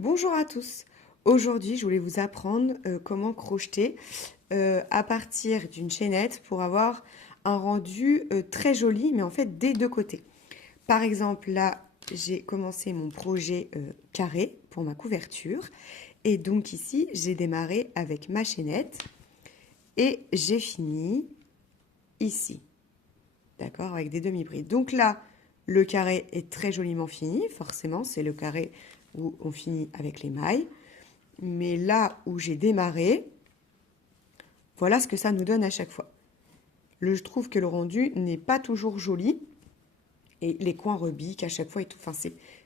Bonjour à tous. Aujourd'hui, je voulais vous apprendre comment crocheter à partir d'une chaînette pour avoir un rendu très joli, mais en fait des deux côtés. Par exemple, là, j'ai commencé mon projet carré pour ma couverture. Et donc ici, j'ai démarré avec ma chaînette et j'ai fini ici. D'accord, avec des demi-brides. Donc là, le carré est très joliment fini. Forcément, c'est le carré où on finit avec les mailles. Mais là où j'ai démarré, voilà ce que ça nous donne à chaque fois. Je trouve que le rendu n'est pas toujours joli. Et les coins rebiquent à chaque fois et tout. Enfin,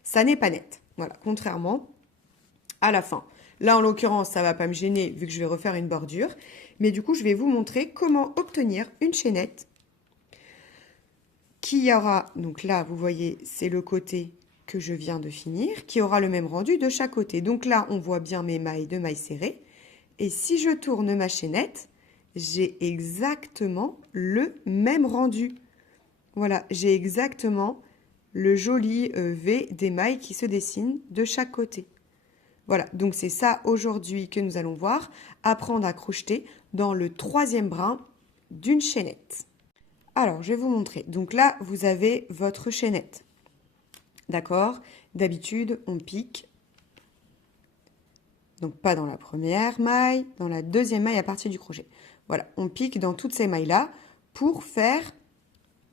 ça n'est pas net. Voilà, contrairement à la fin. Là, en l'occurrence, ça ne va pas me gêner vu que je vais refaire une bordure. Mais du coup, je vais vous montrer comment obtenir une chaînette qui aura, donc là, vous voyez, c'est le côté que je viens de finir, qui aura le même rendu de chaque côté. Donc là, on voit bien mes mailles de mailles serrées. Et si je tourne ma chaînette, j'ai exactement le même rendu. Voilà, j'ai exactement le joli V des mailles qui se dessinent de chaque côté. Voilà, donc c'est ça aujourd'hui que nous allons voir, apprendre à crocheter dans le troisième brin d'une chaînette. Alors, je vais vous montrer. Donc là, vous avez votre chaînette. D'accord? D'habitude, on pique. Donc pas dans la première maille, dans la deuxième maille à partir du crochet. Voilà, on pique dans toutes ces mailles-là pour faire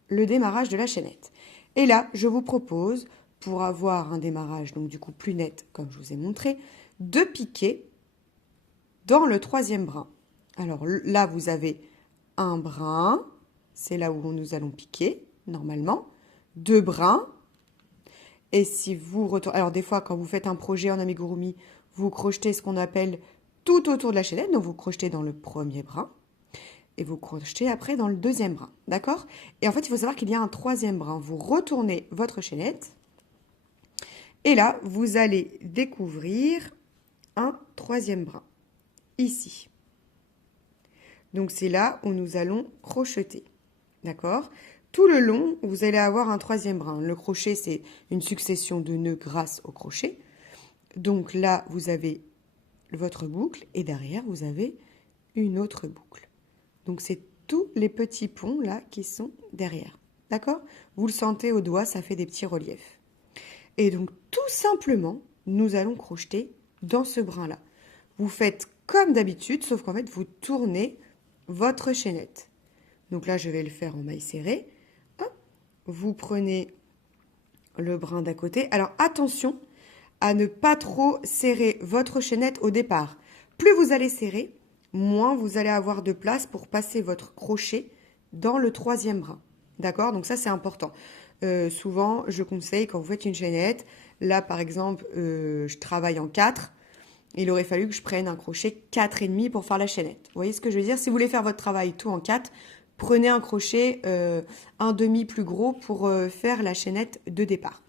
le démarrage de la chaînette. Et là, je vous propose, pour avoir un démarrage donc du coup plus net, comme je vous ai montré, de piquer dans le troisième brin. Alors là, vous avez un brin, c'est là où nous allons piquer, normalement, deux brins. Et si vous retournez... Alors des fois, quand vous faites un projet en amigurumi, vous crochetez ce qu'on appelle tout autour de la chaînette, donc vous crochetez dans le premier brin. Et vous crochetez après dans le deuxième brin, d'accord? Et en fait, il faut savoir qu'il y a un troisième brin. Vous retournez votre chaînette. Et là, vous allez découvrir un troisième brin, ici. Donc, c'est là où nous allons crocheter, d'accord? Tout le long, vous allez avoir un troisième brin. Le crochet, c'est une succession de nœuds grâce au crochet. Donc là, vous avez votre boucle et derrière, vous avez une autre boucle. Donc, c'est tous les petits ponts là qui sont derrière. D'accord? Vous le sentez au doigt, ça fait des petits reliefs. Et donc, tout simplement, nous allons crocheter dans ce brin-là. Vous faites comme d'habitude, sauf qu'en fait, vous tournez votre chaînette. Donc là, je vais le faire en maille serrée. Hop. Vous prenez le brin d'à côté. Alors, attention à ne pas trop serrer votre chaînette au départ. Plus vous allez serrer, moins vous allez avoir de place pour passer votre crochet dans le troisième brin. D'accord? Donc ça, c'est important. Souvent, je conseille quand vous faites une chaînette, là, par exemple, je travaille en 4, il aurait fallu que je prenne un crochet 4,5 pour faire la chaînette. Vous voyez ce que je veux dire? Si vous voulez faire votre travail tout en 4, prenez un crochet un demi plus gros pour faire la chaînette de départ.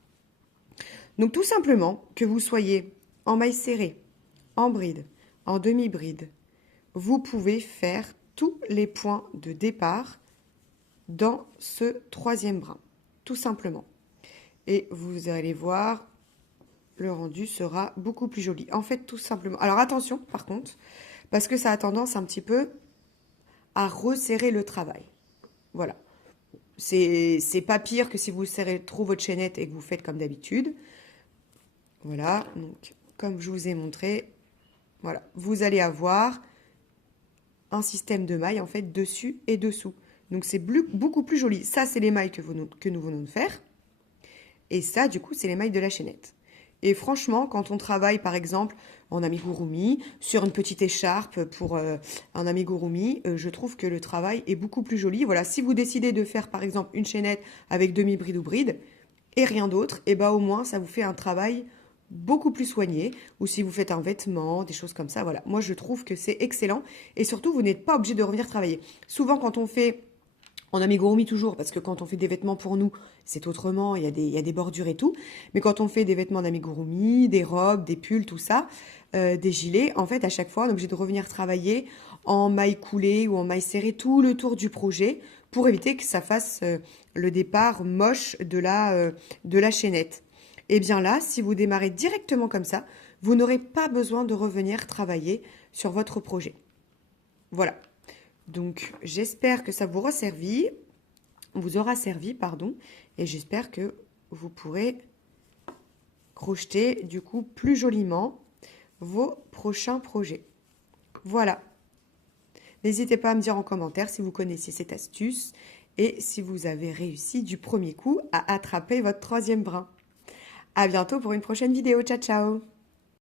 Donc tout simplement, que vous soyez en maille serrée, en bride, en demi-bride, vous pouvez faire tous les points de départ dans ce troisième brin, tout simplement. Et vous allez voir, le rendu sera beaucoup plus joli. En fait, tout simplement. Alors attention, par contre, parce que ça a tendance un petit peu à resserrer le travail. Voilà. C'est pas pire que si vous serrez trop votre chaînette et que vous faites comme d'habitude. Voilà, donc comme je vous ai montré, voilà, vous allez avoir un système de mailles en fait dessus et dessous. Donc c'est beaucoup plus joli. Ça, c'est les mailles que nous venons de faire. Et ça, du coup, c'est les mailles de la chaînette. Et franchement, quand on travaille, par exemple, en amigurumi, sur une petite écharpe pour un amigurumi, je trouve que le travail est beaucoup plus joli. Voilà, si vous décidez de faire, par exemple, une chaînette avec demi-bride ou bride, et rien d'autre, et bah au moins, ça vous fait un travail beaucoup plus soigné. Ou si vous faites un vêtement, des choses comme ça, voilà. Moi, je trouve que c'est excellent. Et surtout, vous n'êtes pas obligé de revenir travailler. Souvent, quand on fait... En amigurumi toujours, parce que quand on fait des vêtements pour nous, c'est autrement, il y a des bordures et tout. Mais quand on fait des vêtements d'amigurumi, des robes, des pulls, tout ça, des gilets, en fait, à chaque fois, on est obligé de revenir travailler en maille coulée ou en maille serrée tout le tour du projet pour éviter que ça fasse le départ moche de la chaînette. Et bien là, si vous démarrez directement comme ça, vous n'aurez pas besoin de revenir travailler sur votre projet. Voilà. Donc, j'espère que ça vous aura servi, et j'espère que vous pourrez crocheter du coup plus joliment vos prochains projets. Voilà. N'hésitez pas à me dire en commentaire si vous connaissiez cette astuce et si vous avez réussi du premier coup à attraper votre troisième brin. À bientôt pour une prochaine vidéo. Ciao, ciao!